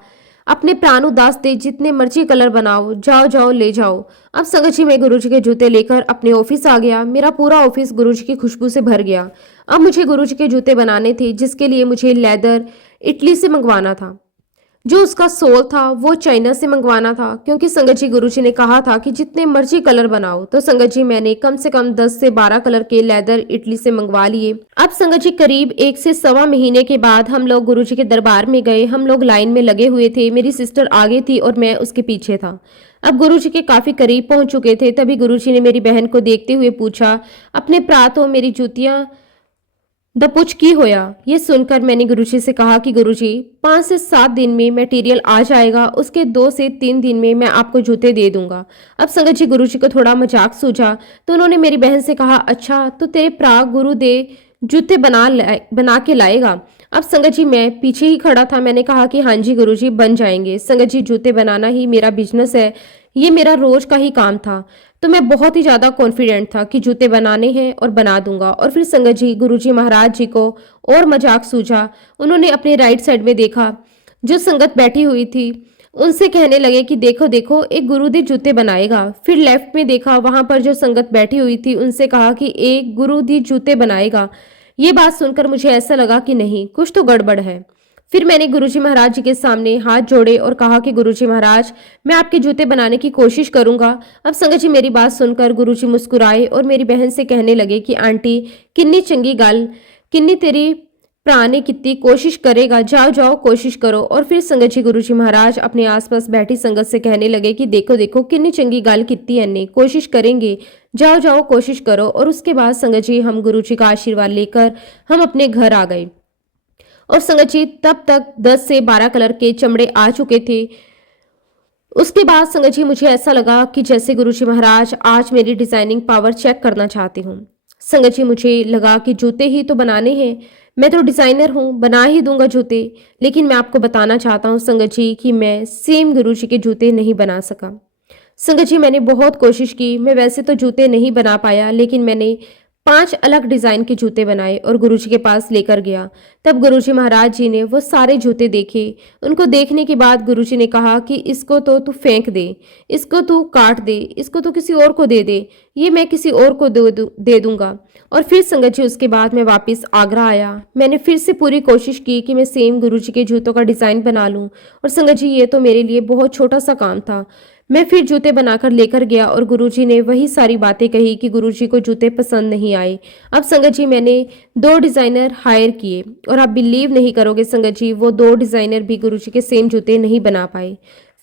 अपने प्राणुदास दे जितने मर्जी कलर बनाओ, जाओ जाओ ले जाओ। अब संगत जी मैं गुरुजी के जूते लेकर अपने ऑफिस आ गया। मेरा पूरा ऑफिस गुरुजी की खुशबू से भर गया। अब मुझे गुरुजी के जूते बनाने थे, जिसके लिए मुझे लेदर इटली से मंगवाना था, जो उसका सोल था वो चाइना से मंगवाना था, क्योंकि संगत जी गुरुजी ने कहा था कि जितने मर्जी कलर बनाओ। तो संगत जी मैंने कम से कम 10 से 12 कलर के लेदर इटली से मंगवा लिए। अब संगत जी करीब 1 से सवा महीने के बाद हम लोग गुरुजी के दरबार में गए। हम लोग लाइन में लगे हुए थे, मेरी सिस्टर आगे थी और मैं उसके पीछे था। अब गुरुजी के काफी करीब पहुंच चुके थे, तभी गुरुजी ने मेरी बहन को देखते हुए पूछा, अपने प्रातों मेरी जूतियां द पुछ की होया। ये सुनकर मैंने गुरुजी से कहा कि गुरुजी 5 से 7 दिन में मटेरियल आ जाएगा, उसके 2 से 3 दिन में मैं आपको जूते दे दूंगा। अब संगत जी गुरुजी को थोड़ा मजाक सूझा, तो उन्होंने मेरी बहन से कहा, अच्छा तो तेरे प्राग गुरु दे जूते बना के लाएगा। अब संगत जी मैं पीछे ही खड़ा था, मैंने कहा कि हाँ जी गुरुजी बन जाएंगे। संगत जी जूते बनाना ही मेरा बिजनेस है, ये मेरा रोज का ही काम था, तो मैं बहुत ही ज्यादा कॉन्फिडेंट था कि जूते बनाने हैं और बना दूंगा। और फिर संगत जी गुरुजी महाराज जी को और मजाक सूझा। उन्होंने अपने राइट साइड में देखा, जो संगत बैठी हुई थी, उनसे कहने लगे कि देखो देखो एक गुरुदेव जूते बनाएगा। फिर लेफ्ट में देखा, वहां पर जो संगत बैठी हुई थी उनसे कहा कि एक गुरुदेव जूते बनाएगा। ये बात सुनकर मुझे ऐसा लगा कि नहीं कुछ तो गड़बड़ है। फिर मैंने गुरुजी महाराज जी के सामने हाथ जोड़े और कहा कि गुरुजी महाराज मैं आपके जूते बनाने की कोशिश करूंगा। अब संगत जी मेरी बात सुनकर गुरुजी मुस्कुराए और मेरी बहन से कहने लगे कि आंटी किन्नी चंगी गल, किन्नी तेरी भरा ने कितनी कोशिश करेगा, जाओ जाओ कोशिश करो। और फिर संगत जी गुरुजी महाराज अपने आसपास बैठी संगत से कहने लगे कि देखो देखो किन्नी चंगी गल कितनी है, कोशिश करेंगे, जाओ जाओ कोशिश करो। और उसके बाद संगत जी हम गुरुजी का आशीर्वाद लेकर हम अपने घर आ गए। और संगत जी तब तक 10 से 12 कलर के चमड़े आ चुके थे। उसके बाद संगत जी मुझे ऐसा लगा कि जैसे गुरुजी महाराज आज मेरी डिजाइनिंग पावर चेक करना चाहते हूँ। संगत जी मुझे लगा कि जूते ही तो बनाने हैं, मैं तो डिजाइनर हूँ, बना ही दूंगा जूते। लेकिन मैं आपको बताना चाहता हूँ संगत जी कि मैं सेम गुरुजी के जूते नहीं बना सका। संगत जी मैंने बहुत कोशिश की, मैं वैसे तो जूते नहीं बना पाया, लेकिन मैंने 5 अलग डिजाइन के जूते बनाए और गुरुजी के पास लेकर गया। तब गुरुजी महाराज जी ने वो सारे जूते देखे। उनको देखने के बाद गुरुजी ने कहा कि इसको तो तू फेंक दे, इसको तू काट दे, इसको तो किसी और को दे दे, ये मैं किसी और को दे दूंगा। और फिर संगत जी उसके बाद मैं वापस आगरा आया। मैंने फिर से पूरी कोशिश की कि मैं सेम गुरुजी के जूतों का डिजाइन बना लूं। और संगत जी ये तो मेरे लिए बहुत छोटा सा काम था। मैं फिर जूते बनाकर लेकर गया और गुरुजी ने वही सारी बातें कही कि गुरुजी को जूते पसंद नहीं आए। अब संगत जी मैंने 2 डिजाइनर हायर किए और आप बिलीव नहीं करोगे संगत जी वो 2 डिजाइनर भी गुरुजी के सेम जूते नहीं बना पाए।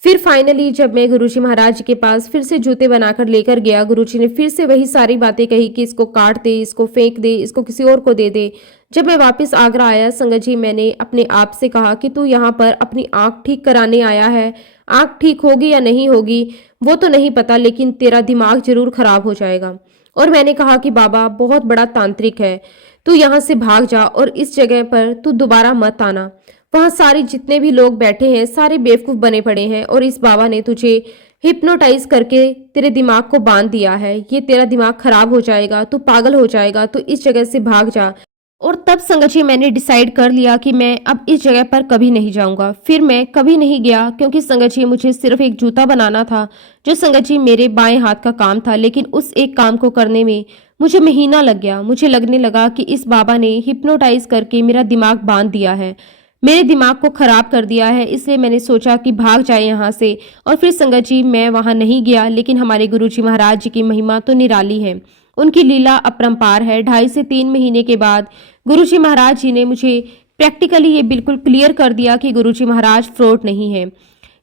फिर फाइनली जब मैं गुरुजी महाराज के पास फिर से जूते बनाकर लेकर गया, गुरुजी ने फिर से वही सारी बातें कही कि इसको काट दे, इसको फेंक दे, इसको किसी और को दे दे। जब मैं वापस आगरा आया संगत जी मैंने अपने आप से कहा कि तू यहाँ पर अपनी आंख ठीक कराने आया है, आंख ठीक होगी या नहीं होगी वो तो नहीं पता, लेकिन तेरा दिमाग जरूर खराब हो जाएगा। और मैंने कहा कि बाबा बहुत बड़ा तांत्रिक है, तू यहाँ से भाग जा और इस जगह पर तू दोबारा मत आना। वहां सारे जितने भी लोग बैठे हैं सारे बेवकूफ बने पड़े हैं और इस बाबा ने तुझे हिप्नोटाइज करके तेरे दिमाग को बांध दिया है, ये तेरा दिमाग खराब हो जाएगा, तू पागल हो जाएगा, तू इस जगह से भाग जा। और तब संगत जी मैंने डिसाइड कर लिया कि मैं अब इस जगह पर कभी नहीं जाऊंगा। फिर मैं कभी नहीं गया, क्योंकि संगत जी मुझे सिर्फ एक जूता बनाना था जो संगत जी मेरे बाएं हाथ का काम था। लेकिन उस एक काम को करने में मुझे महीना लग गया। मुझे लगने लगा कि इस बाबा ने हिप्नोटाइज करके मेरा दिमाग बांध दिया है, मेरे दिमाग को खराब कर दिया है। इसलिए मैंने सोचा कि भाग जाए यहाँ से। और फिर संगत जी मैं वहां नहीं गया, लेकिन हमारे गुरुजी महाराज जी की महिमा तो निराली है। उनकी लीला अपरंपार है। 2.5 से 3 महीने के बाद गुरुजी महाराज जी ने मुझे प्रैक्टिकली ये बिल्कुल क्लियर कर दिया कि गुरुजी महाराज फ्रॉड नहीं है।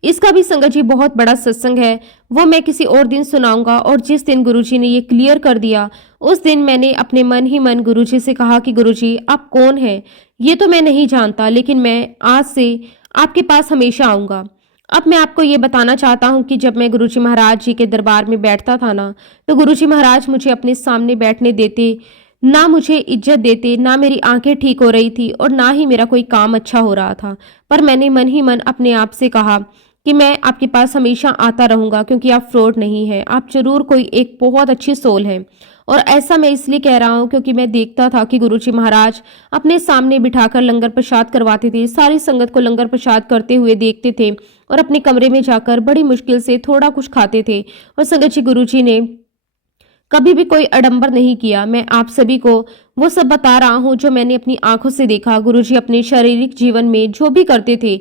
इसका भी संगत जी बहुत बड़ा सत्संग है, वो मैं किसी और दिन सुनाऊंगा। और जिस दिन गुरुजी ने ये क्लियर कर दिया, उस दिन मैंने अपने मन ही मन गुरुजी से कहा कि गुरुजी आप कौन हैं, ये तो मैं नहीं जानता, लेकिन मैं आज से आपके पास हमेशा आऊंगा। अब मैं आपको ये बताना चाहता हूँ कि जब मैं गुरुजी महाराज जी के दरबार में बैठता था ना, तो गुरुजी महाराज मुझे अपने सामने बैठने देते, ना मुझे इज्जत देते, ना मेरी आंखें ठीक हो रही थी और ना ही मेरा कोई काम अच्छा हो रहा था। पर मैंने मन ही मन अपने आप से कहा कि मैं आपके पास हमेशा आता रहूंगा, क्योंकि आप फ्रॉड नहीं हैं, आप जरूर कोई एक बहुत अच्छी सोल हैं। और ऐसा मैं इसलिए कह रहा हूँ क्योंकि मैं देखता था कि गुरुजी महाराज अपने सामने बिठाकर लंगर प्रसाद करवाते थे, सारी संगत को लंगर प्रसाद करते हुए देखते थे और अपने कमरे में जाकर बड़ी मुश्किल से थोड़ा कुछ खाते थे। और संगत जी गुरुजी ने कभी भी कोई आडंबर नहीं किया। मैं आप सभी को वो सब बता रहा हूँ जो मैंने अपनी आंखों से देखा। गुरुजी अपने शारीरिक जीवन में जो भी करते थे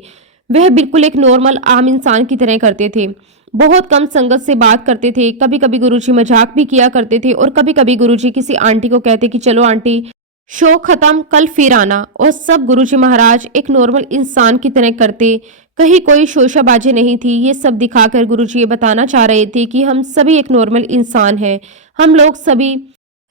वह बिल्कुल एक नॉर्मल आम इंसान की तरह करते थे। बहुत कम संगत से बात करते थे, कभी कभी गुरुजी मजाक भी किया करते थे और कभी कभी गुरुजी किसी आंटी को कहते कि चलो आंटी शो खत्म, कल फिर आना। और सब गुरुजी महाराज एक नॉर्मल इंसान की तरह करते, कहीं कोई शोशाबाजी नहीं थी। ये सब दिखाकर गुरुजी ये बताना चाह रहे थे कि हम सभी एक नॉर्मल इंसान हैं, हम लोग सभी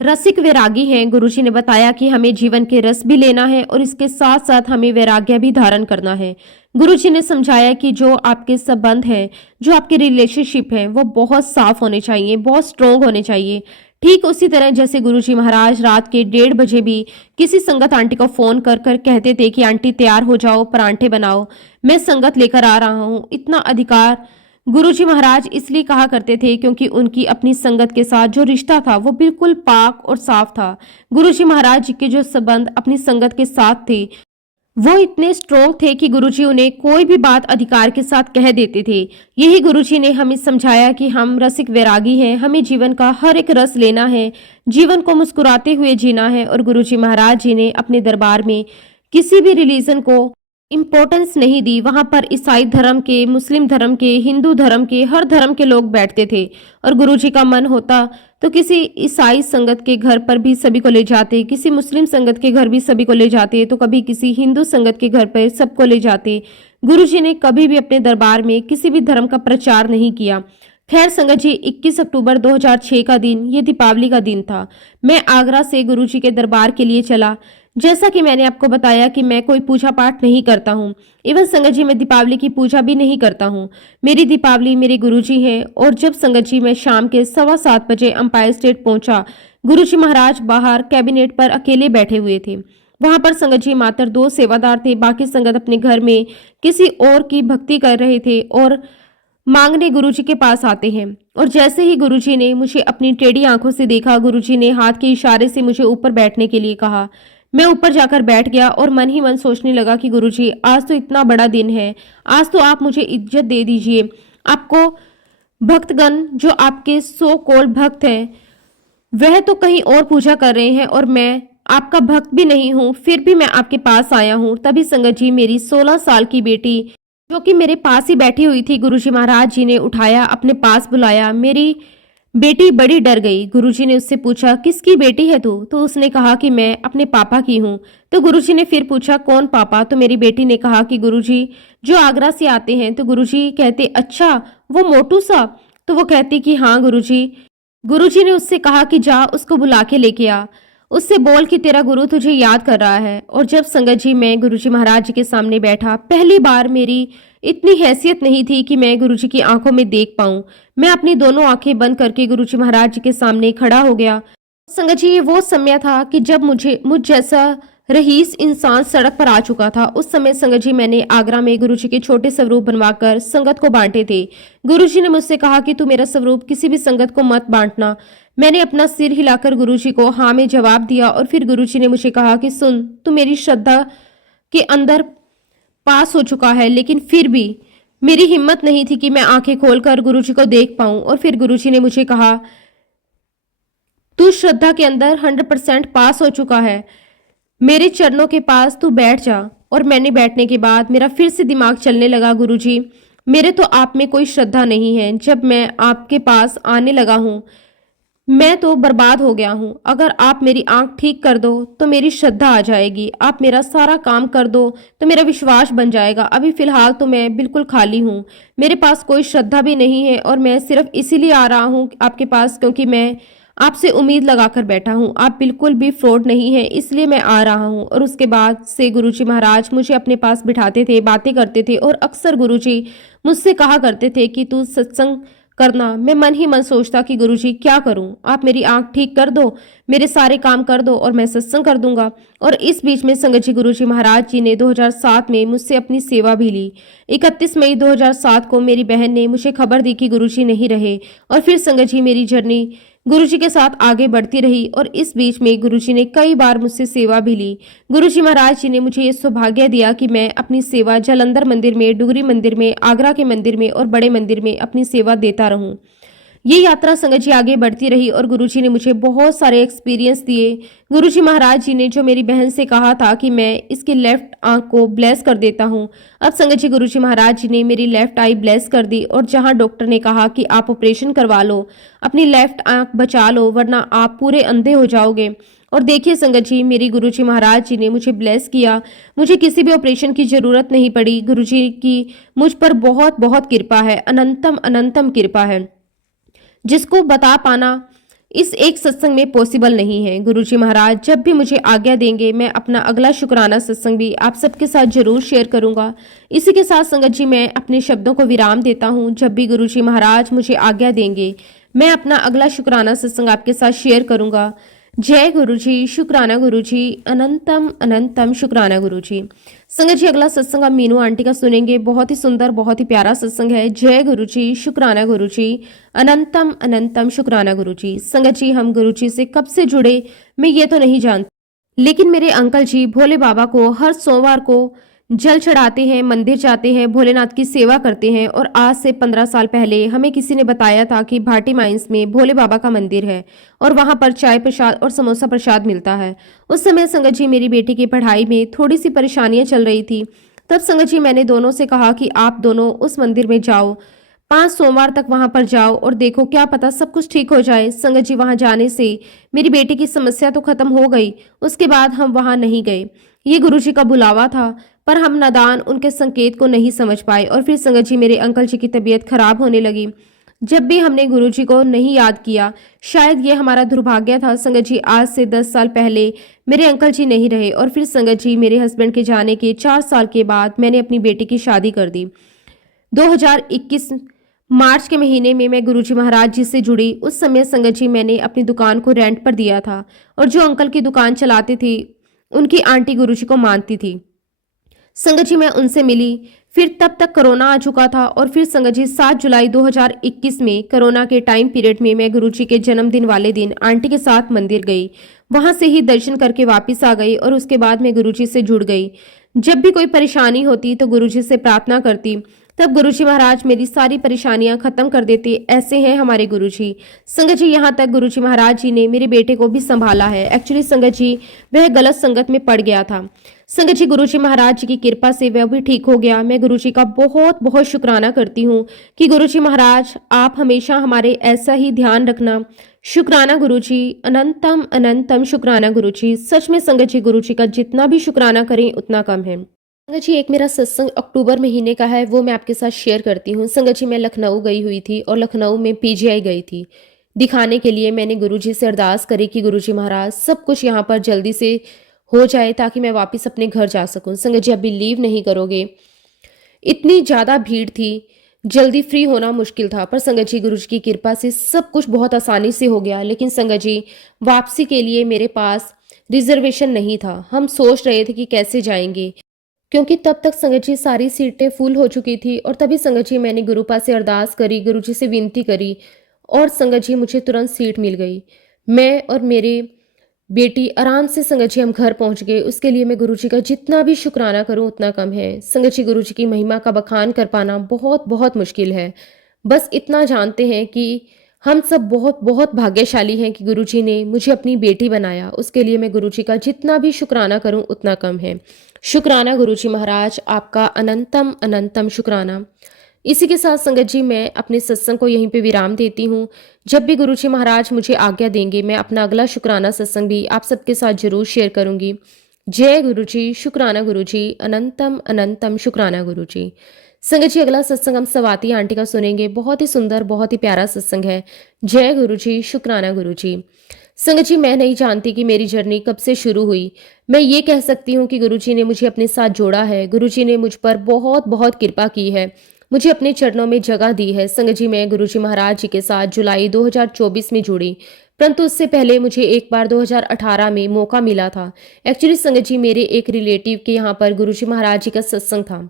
रसिक वैरागी हैं। गुरुजी ने बताया कि हमें जीवन के रस भी लेना है और इसके साथ साथ हमें वैराग्य भी धारण करना है। गुरुजी ने समझाया कि जो आपके संबंध हैं, जो आपके रिलेशनशिप हैं, वो बहुत साफ होने चाहिए, बहुत स्ट्रोंग होने चाहिए। ठीक उसी तरह जैसे गुरुजी महाराज रात के 1:30 बजे भी किसी संगत आंटी को फोन कर कर कहते थे कि आंटी तैयार हो जाओ, परांठे बनाओ, मैं संगत लेकर आ रहा हूँ। इतना अधिकार गुरुजी महाराज इसलिए कहा करते थे क्योंकि उनकी अपनी संगत के साथ जो रिश्ता था वो बिल्कुल पाक और साफ था। गुरुजी महाराज जी के जो संबंध अपनी संगत के साथ थे वो इतने स्ट्रोंग थे कि गुरुजी उन्हें कोई भी बात अधिकार के साथ कह देते थे। यही गुरुजी ने हमें समझाया कि हम रसिक वैरागी हैं, हमें जीवन का हर एक रस लेना है, जीवन को मुस्कुराते हुए जीना है। और गुरुजी महाराज जी ने अपने दरबार में किसी भी रिलीजन को इम्पोर्टेंस नहीं दी। वहां पर ईसाई धर्म के, मुस्लिम धर्म के, हिंदू धर्म के, हर धर्म के लोग बैठते थे। और गुरुजी का मन होता तो किसी ईसाई संगत के घर पर भी सभी को ले जाते, किसी मुस्लिम संगत के घर भी सभी को ले जाते, तो कभी किसी हिंदू संगत के घर पर सबको ले जाते। गुरुजी ने कभी भी अपने दरबार में किसी भी धर्म का प्रचार नहीं किया। खैर संगत जी, 21 अक्टूबर 2006 का दिन, ये दीपावली का दिन था। मैं आगरा से गुरुजी के दरबार के लिए चला। जैसा कि मैंने आपको बताया कि मैं कोई पूजा पाठ नहीं करता हूँ, इवन संगत जी मैं दीपावली की पूजा भी नहीं करता हूँ। मेरी दीपावली मेरे गुरुजी हैं। और जब संगत जी मैं शाम के 7:15 बजे अंपायर स्टेट पहुंचा, गुरुजी महाराज बाहर कैबिनेट पर अकेले बैठे हुए थे। वहां पर संगत जी मात्र 2 सेवादार थे, बाकी संगत अपने घर में किसी और की भक्ति कर रहे थे और मांगने गुरुजी के पास आते हैं। और जैसे ही गुरुजी ने मुझे अपनी टेढ़ी आंखों से देखा, गुरुजी ने हाथ के इशारे से मुझे ऊपर बैठने के लिए कहा। मैं ऊपर जाकर बैठ गया और मन ही मन सोचने लगा कि गुरुजी आज तो इतना बड़ा दिन है, आज तो आप मुझे इज्जत दे दीजिए। आपको भक्तगण जो आपके सो कॉल्ड भक्त हैं वह तो कहीं और पूजा कर रहे हैं और मैं आपका भक्त भी नहीं हूँ, फिर भी मैं आपके पास आया हूँ। तभी संगत जी मेरी 16 साल की बेटी जो कि मेरे पास ही बैठी हुई थी, गुरुजी महाराज जी ने उठाया, अपने पास बुलाया। मेरी बेटी बड़ी डर गई। गुरुजी ने उससे पूछा किसकी बेटी है तू? तो उसने कहा कि मैं अपने पापा की हूँ। तो गुरुजी ने फिर पूछा कौन पापा? तो मेरी बेटी ने कहा कि गुरुजी जो आगरा से आते हैं। तो गुरुजी कहते अच्छा वो मोटू सा? तो वो कहती कि हाँ गुरुजी। गुरुजी ने उससे कहा कि जा उसको बुला के लेके आ, उससे बोल कि तेरा गुरु तुझे याद कर रहा है। और जब संगत जी मैं गुरुजी महाराज जी के सामने बैठा, पहली बार मेरी इतनी हैसियत नहीं थी कि मैं गुरुजी की आंखों में देख पाऊं। मैं अपनी दोनों आंखें बंद करके गुरुजी महाराज जी के सामने खड़ा हो गया। संगत जी ये वो समय था कि जब मुझ जैसा रईस इंसान सड़क पर आ चुका था। उस समय संगत जी मैंने आगरा में गुरुजी के छोटे स्वरूप बनवाकर संगत को बांटे थे। गुरुजी ने मुझसे कहा कि तू मेरा स्वरूप किसी भी संगत को मत बांटना। मैंने अपना सिर हिलाकर गुरुजी को हाँ में जवाब दिया और फिर गुरुजी ने मुझे कहा कि सुन, तू मेरी श्रद्धा के अंदर पास हो चुका है, लेकिन फिर भी मेरी हिम्मत नहीं थी कि मैं आंखें खोलकर गुरुजी को देख पाऊं। और फिर गुरुजी ने मुझे कहा तू श्रद्धा के अंदर 100% पास हो चुका है, मेरे चरणों के पास तू बैठ जा। और मैंने बैठने के बाद मेरा फिर से दिमाग चलने लगा, गुरुजी मेरे तो आप में कोई श्रद्धा नहीं है। जब मैं आपके पास आने लगा हूं मैं तो बर्बाद हो गया हूँ। अगर आप मेरी आंख ठीक कर दो तो मेरी श्रद्धा आ जाएगी। आप मेरा सारा काम कर दो तो मेरा विश्वास बन जाएगा। अभी फिलहाल तो मैं बिल्कुल खाली हूँ। मेरे पास कोई श्रद्धा भी नहीं है और मैं सिर्फ इसीलिए आ रहा हूँ आपके पास, क्योंकि मैं आपसे उम्मीद लगाकर बैठा हूँ। आप बिल्कुल भी फ्रॉड नहीं है, इसलिए मैं आ रहा हूँ। और उसके बाद से गुरुजी महाराज मुझे अपने पास बिठाते थे, बातें करते थे और अक्सर गुरुजी मुझसे कहा करते थे कि तू सत्संग करना। मैं मन ही मन सोचता कि गुरुजी क्या करूं, आप मेरी आंख ठीक कर दो, मेरे सारे काम कर दो और मैं सत्संग कर दूंगा। और इस बीच में संगत जी गुरुजी महाराज जी ने 2007 में मुझसे अपनी सेवा भी ली। 31 मई 2007 को मेरी बहन ने मुझे खबर दी कि गुरुजी नहीं रहे और फिर संगत जी मेरी जर्नी गुरुजी के साथ आगे बढ़ती रही। और इस बीच में गुरुजी ने कई बार मुझसे सेवा भी ली। गुरुजी महाराज जी ने मुझे ये सौभाग्य दिया कि मैं अपनी सेवा जालंधर मंदिर में, डुगरी मंदिर में, आगरा के मंदिर में और बड़े मंदिर में अपनी सेवा देता रहूं। ये यात्रा संगत जी आगे बढ़ती रही और गुरुजी ने मुझे बहुत सारे एक्सपीरियंस दिए। गुरुजी महाराज जी ने जो मेरी बहन से कहा था कि मैं इसकी लेफ्ट आंख को ब्लेस कर देता हूँ, अब संगत जी गुरुजी महाराज जी ने मेरी लेफ्ट आई ब्लेस कर दी। और जहां डॉक्टर ने कहा कि आप ऑपरेशन करवा लो, अपनी लेफ्ट आंख बचा लो वरना आप पूरे अंधे हो जाओगे। और देखिए संगत जी, मेरी गुरुजी महाराज जी ने मुझे ब्लेस किया। मुझे किसी भी ऑपरेशन की जरूरत नहीं पड़ी। गुरुजी की मुझ पर बहुत बहुत कृपा है, अनंतम अनंतम कृपा है, जिसको बता पाना इस एक सत्संग में पॉसिबल नहीं है। गुरुजी महाराज जब भी मुझे आज्ञा देंगे मैं अपना अगला शुक्राना सत्संग भी आप सबके साथ जरूर शेयर करूंगा। इसी के साथ संगत जी मैं अपने शब्दों को विराम देता हूं। जब भी गुरुजी महाराज मुझे आज्ञा देंगे मैं अपना अगला शुक्राना सत्संग आपके साथ शेयर करूंगा। जय गुरुजी, शुक्राना गुरुजी, अनंतम अनंतम शुक्राना गुरुजी। संगत जी अगला सत्संग आप मीनू आंटी का सुनेंगे। बहुत ही सुंदर, बहुत ही प्यारा सत्संग है। जय गुरुजी, शुक्राना गुरुजी, अनंतम अनंतम शुक्राना गुरुजी। संगत जी हम गुरुजी से कब से जुड़े मैं ये तो नहीं जानती, लेकिन मेरे अंकल जी भोले बाबा को हर सोमवार को जल चढ़ाते हैं, मंदिर जाते हैं, भोलेनाथ की सेवा करते हैं। और आज से 15 साल पहले हमें किसी ने बताया था कि भाटी माइंस में भोले बाबा का मंदिर है और वहां पर चाय प्रसाद और समोसा प्रसाद मिलता है। उस समय संगत जी मेरी बेटी की पढ़ाई में थोड़ी सी परेशानियां चल रही थी। तब संगत जी मैंने दोनों से कहा कि आप दोनों उस मंदिर में जाओ, 5 सोमवार तक वहां पर जाओ और देखो, क्या पता सब कुछ ठीक हो जाए। संगत जी वहां जाने से मेरी बेटी की समस्या तो खत्म हो गई। उसके बाद हम वहां नहीं गए। ये गुरुजी का बुलावा था, पर हम नादान उनके संकेत को नहीं समझ पाए। और फिर संगत जी मेरे अंकल जी की तबीयत खराब होने लगी। जब भी हमने गुरुजी को नहीं याद किया, शायद ये हमारा दुर्भाग्य था। संगत जी आज से 10 साल पहले मेरे अंकल जी नहीं रहे और फिर संगत जी मेरे हस्बैंड के जाने के 4 साल के बाद मैंने अपनी बेटी की शादी कर दी। 2021 मार्च के महीने में मैं गुरुजी महाराज जी से जुड़ी। उस समय संगत जी मैंने अपनी दुकान को रेंट पर दिया था और जो अंकल की दुकान चलाते थे उनकी आंटी गुरुजी को मानती थी। संगत जी मैं उनसे मिली। फिर तब तक कोरोना आ चुका था और फिर संगत जी 7 जुलाई 2021 में कोरोना के टाइम पीरियड में मैं गुरुजी के जन्मदिन वाले दिन आंटी के साथ मंदिर गई। वहां से ही दर्शन करके वापस आ गई और उसके बाद मैं गुरुजी से जुड़ गई। जब भी कोई परेशानी होती तो गुरुजी से प्रार्थना करती, तब गुरुजी महाराज मेरी सारी परेशानियां खत्म कर देते। ऐसे हैं हमारे गुरुजी। संगत जी यहाँ तक गुरुजी महाराज जी ने मेरे बेटे को भी संभाला है। एक्चुअली संगत जी वह गलत संगत में पड़ गया था। संगत जी गुरुजी महाराज जी की कृपा से वह भी ठीक हो गया। मैं गुरुजी का बहुत बहुत शुक्राना करती हूँ कि गुरुजी महाराज आप हमेशा हमारे ऐसा ही ध्यान रखना। शुक्राना गुरुजी, अनंतम अनंतम शुक्राना गुरुजी। सच में संगत जी गुरुजी का जितना भी शुक्राना करें उतना कम है। संगत जी एक मेरा सत्संग अक्टूबर महीने का है, वो मैं आपके साथ शेयर करती हूँ। संगत जी मैं लखनऊ गई हुई थी और लखनऊ में पीजीआई गई थी दिखाने के लिए। मैंने गुरुजी से अरदास करी कि गुरुजी महाराज सब कुछ यहाँ पर जल्दी से हो जाए ताकि मैं वापस अपने घर जा सकूं। संगत जी अभी लीव नहीं करोगे, इतनी ज़्यादा भीड़ थी, जल्दी फ्री होना मुश्किल था। पर संगत जी गुरुजी की कृपा से सब कुछ बहुत आसानी से हो गया। लेकिन संगत जी वापसी के लिए मेरे पास रिजर्वेशन नहीं था। हम सोच रहे थे कि कैसे जाएंगे, क्योंकि तब तक संगत जी सारी सीटें फुल हो चुकी थी। और तभी संगत जी मैंने गुरुपा से अरदास करी, गुरुजी से विनती करी और संगत जी मुझे तुरंत सीट मिल गई। मैं और मेरे बेटी आराम से संगत जी हम घर पहुंच गए। उसके लिए मैं गुरुजी का जितना भी शुक्राना करूं उतना कम है। संगत जी गुरुजी की महिमा का बखान कर पाना बहुत बहुत मुश्किल है। बस इतना जानते हैं कि हम सब बहुत बहुत भाग्यशाली हैं कि गुरुजी ने मुझे अपनी बेटी बनाया। उसके लिए मैं गुरुजी का जितना भी शुक्राना करूं उतना कम है। शुक्राना गुरुजी महाराज, आपका अनंतम अनंतम शुक्राना। इसी के साथ संगत जी मैं अपने सत्संग को यहीं पे विराम देती हूँ। जब भी गुरु जी महाराज मुझे आज्ञा देंगे, मैं अपना अगला शुक्राना सत्संग भी आप सबके साथ ज़रूर शेयर करूँगी। जय गुरु जी, शुक्राना गुरु जी, अनंतम अनंतम शुक्राना गुरु जी। संगत जी अगला सत्संग हम स्वाति आंटी का सुनेंगे। बहुत ही सुंदर, बहुत ही प्यारा सत्संग है। जय गुरु जी, शुक्राना गुरु जी। संगत जी मैं नहीं जानती कि मेरी जर्नी कब से शुरू हुई। मैं ये कह सकती हूँ कि गुरु जी ने मुझे अपने साथ जोड़ा है। गुरु जी ने मुझ पर बहुत बहुत कृपा की है, मुझे अपने चरणों में जगह दी है। संगत जी मैं गुरु जी महाराज जी के साथ जुलाई 2024 में जुड़ी, परंतु उससे पहले मुझे एक बार 2018 में मौका मिला था। एक्चुअली संगत जी मेरे एक रिलेटिव के यहाँ पर गुरु जी महाराज जी का सत्संग था।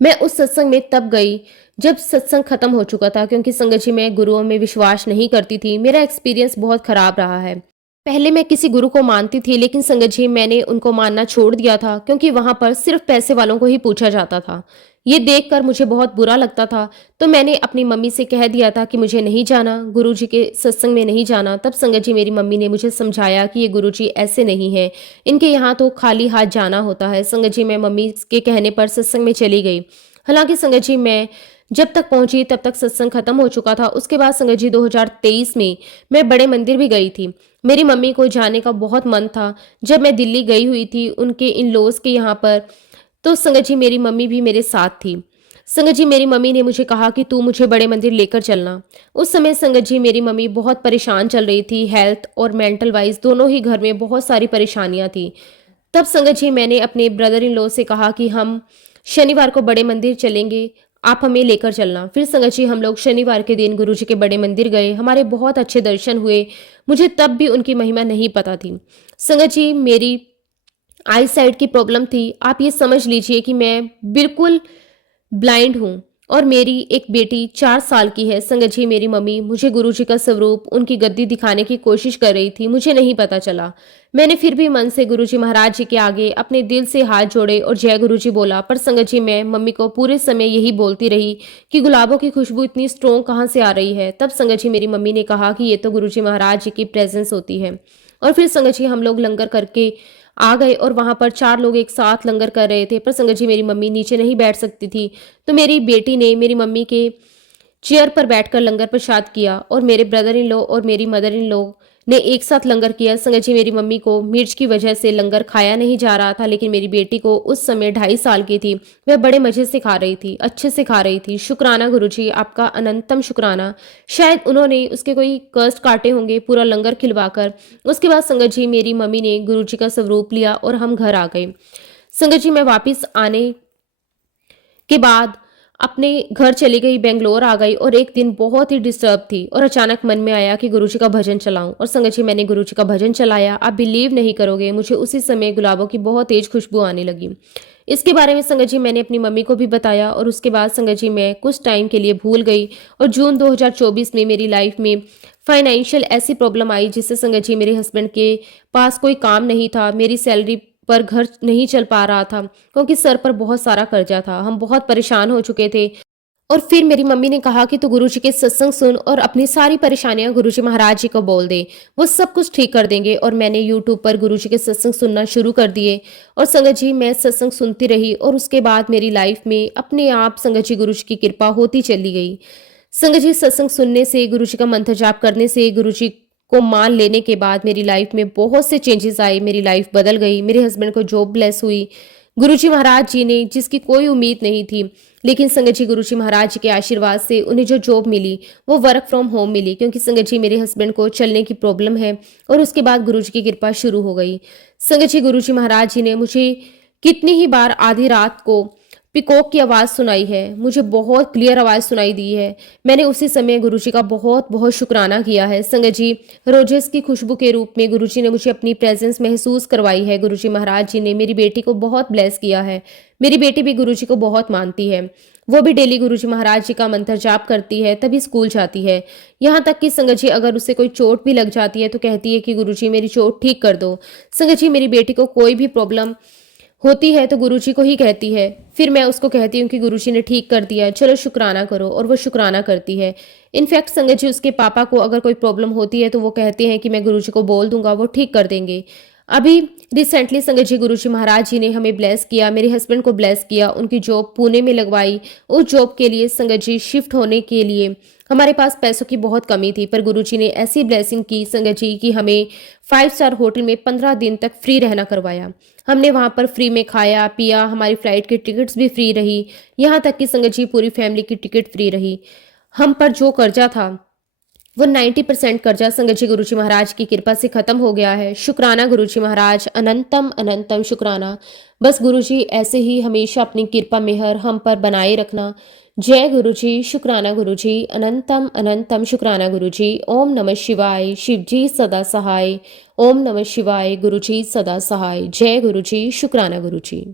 मैं उस सत्संग में तब गई जब सत्संग खत्म हो चुका था, क्योंकि संगत जी मैं गुरुओं में विश्वास नहीं करती थी। मेरा एक्सपीरियंस बहुत खराब रहा है। पहले मैं किसी गुरु को मानती थी, लेकिन संगत जी मैंने उनको मानना छोड़ दिया था, क्योंकि वहां पर सिर्फ पैसे वालों को ही पूछा जाता था। ये देखकर मुझे बहुत बुरा लगता था। तो मैंने अपनी मम्मी से कह दिया था कि मुझे नहीं जाना, गुरु जी के सत्संग में नहीं जाना। तब संगत जी मेरी मम्मी ने मुझे समझाया कि ये गुरु जी ऐसे नहीं है, इनके यहाँ तो खाली हाथ जाना होता है। संगत जी मैं मम्मी के कहने पर सत्संग में चली गई। हालांकि संगत जी मैं जब तक पहुंची तब तक सत्संग खत्म हो चुका था। उसके बाद संगत जी 2023 में मैं बड़े मंदिर भी गई थी। मेरी मम्मी को जाने का बहुत मन था। जब मैं दिल्ली गई हुई थी उनके इन लॉज के यहाँ पर, तो संगत जी मेरी मम्मी भी मेरे साथ थी। संगत जी मेरी मम्मी ने मुझे कहा कि तू मुझे बड़े मंदिर लेकर चलना। उस समय संगत जी मेरी मम्मी बहुत परेशान चल रही थी, हेल्थ और मेंटल वाइज दोनों ही घर में बहुत सारी परेशानियां थी। तब संगत जी मैंने अपने ब्रदर इन लॉ से कहा कि हम शनिवार को बड़े मंदिर चलेंगे, आप हमें लेकर चलना। फिर संगत जी हम लोग शनिवार के दिन गुरु जी के बड़े मंदिर गए। हमारे बहुत अच्छे दर्शन हुए। मुझे तब भी उनकी महिमा नहीं पता थी। संगत जी मेरी आई साइड की प्रॉब्लम थी। आप ये समझ लीजिए कि मैं बिल्कुल ब्लाइंड हूँ और मेरी एक बेटी 4 साल की है। संगत जी मेरी मम्मी मुझे गुरु जी का स्वरूप, उनकी गद्दी दिखाने की कोशिश कर रही थी, मुझे नहीं पता चला। मैंने फिर भी मन से गुरु जी महाराज जी के आगे अपने दिल से हाथ जोड़े और जय गुरु जी बोला। पर संगत जी मैं मम्मी को पूरे समय यही बोलती रही कि गुलाबों की खुशबू इतनी स्ट्रोंग कहाँ से आ रही है। तब संगत जी मेरी मम्मी ने कहा कि ये तो गुरु जी महाराज जी की प्रेजेंस होती है। और फिर संगत जी हम लोग लंगर करके आ गए और वहां पर 4 लोग एक साथ लंगर कर रहे थे। पर संगत जी मेरी मम्मी नीचे नहीं बैठ सकती थी, तो मेरी बेटी ने मेरी मम्मी के चेयर पर बैठकर लंगर प्रसाद किया और मेरे ब्रदर इन लॉ और मेरी मदर इन लॉ ने एक साथ लंगर किया। संगत जी मेरी मम्मी को मिर्च की वजह से लंगर खाया नहीं जा रहा था, लेकिन मेरी बेटी को उस समय 2.5 साल की थी, वह बड़े मजे से खा रही थी, अच्छे से खा रही थी। शुक्राना गुरुजी, आपका अनंतम शुक्राना। शायद उन्होंने उसके कोई कष्ट काटे होंगे पूरा लंगर खिलवाकर। उसके बाद संगत जी मेरी मम्मी ने गुरु जी का स्वरूप लिया और हम घर आ गए। संगत जी मैं वापिस आने के बाद अपने घर चली गई, बेंगलोर आ गई और एक दिन बहुत ही डिस्टर्ब थी और अचानक मन में आया कि गुरुजी का भजन चलाऊं। और संगत जी मैंने गुरुजी का भजन चलाया। आप बिलीव नहीं करोगे, मुझे उसी समय गुलाबों की बहुत तेज खुशबू आने लगी। इसके बारे में संगत जी मैंने अपनी मम्मी को भी बताया और उसके बाद संगत जी मैं कुछ टाइम के लिए भूल गई। और जून 2024 में मेरी लाइफ में फाइनेंशियल ऐसी प्रॉब्लम आई जिससे संगत जी मेरे हस्बैंड के पास कोई काम नहीं था, मेरी सैलरी पर घर नहीं चल पा रहा था, क्योंकि सर पर बहुत सारा कर्जा था। हम बहुत परेशान हो चुके थे। और फिर मेरी मम्मी ने कहा कि तू गुरुजी के सत्संग सुन और अपनी सारी परेशानियां गुरुजी महाराज जी को बोल दे, वो सब कुछ ठीक कर देंगे। और मैंने यूट्यूब पर गुरुजी के सत्संग सुनना शुरू कर दिए और संगत जी मैं सत्संग सुनती रही और उसके बाद मेरी लाइफ में अपने आप संगत जी गुरुजी की कृपा होती चली गई। संगत जी सत्संग सुनने से, गुरुजी का मंत्र जाप करने से, गुरुजी को मान लेने के बाद मेरी लाइफ में बहुत से चेंजेस आए। मेरी लाइफ बदल गई। मेरे हस्बैंड को जॉब ब्लेस हुई गुरुजी महाराज जी ने, जिसकी कोई उम्मीद नहीं थी, लेकिन संगत जी गुरुजी महाराज जी के आशीर्वाद से उन्हें जो जॉब मिली वो वर्क फ्रॉम होम मिली, क्योंकि संगत जी मेरे हस्बैंड को चलने की प्रॉब्लम है। और उसके बाद गुरुजी की कृपा शुरू हो गई। संगत जी गुरुजी महाराज जी ने मुझे कितनी ही बार आधी रात को पिकॉक की आवाज़ सुनाई है, मुझे बहुत क्लियर आवाज़ सुनाई दी है। मैंने उसी समय गुरुजी का बहुत बहुत शुक्राना किया है। संगत जी रोजेस की खुशबू के रूप में गुरुजी ने मुझे अपनी प्रेजेंस महसूस करवाई है। गुरुजी महाराज जी ने मेरी बेटी को बहुत ब्लेस किया है। मेरी बेटी भी गुरुजी को बहुत मानती है। वो भी डेली गुरुजी महाराज जी का मंत्र जाप करती है, तभी स्कूल जाती है। यहाँ तक कि संगत जी अगर उसे कोई चोट भी लग जाती है तो कहती है कि गुरुजी मेरी चोट ठीक कर दो। संगत जी मेरी बेटी को कोई भी प्रॉब्लम होती है तो गुरुजी को ही कहती है, फिर मैं उसको कहती हूँ कि गुरुजी ने ठीक कर दिया, चलो शुक्राना करो, और वो शुक्राना करती है। इनफैक्ट संगत जी उसके पापा को अगर कोई प्रॉब्लम होती है तो वो कहते हैं कि मैं गुरुजी को बोल दूंगा, वो ठीक कर देंगे। अभी रिसेंटली संगत जी गुरुजी महाराज जी ने हमें ब्लेस किया, मेरे हस्बैंड को ब्लेस किया, उनकी जॉब पुणे में लगवाई। उस जॉब के लिए संगत जी शिफ्ट होने के लिए हमारे पास पैसों की बहुत कमी थी, पर गुरुजी ने ऐसी ब्लेसिंग की संगत जी कि हमें 5 स्टार होटल में 15 दिन तक फ्री रहना करवाया। हमने वहां पर फ्री में खाया पिया, हमारी फ्लाइट की टिकट्स भी फ्री रही, यहाँ तक कि संगत जी पूरी फैमिली की टिकट फ्री रही। हम पर जो कर्जा था वो 90% कर्जा संगत जी गुरुजी महाराज की कृपा से खत्म हो गया है। शुक्राना गुरुजी महाराज, अनंतम अनंतम शुक्राना। बस गुरुजी ऐसे ही हमेशा अपनी कृपा मेहर हम पर बनाए रखना। जय गुरुजी, शुक्राना गुरुजी, अनंतम अनंतम शुक्राना गुरुजी। ओम नमः शिवाय, शिव जी सदा सहाय। ओम नमः शिवाय, गुरुजी सदा सहाय। जय गुरुजी, शुक्राना गुरुजी।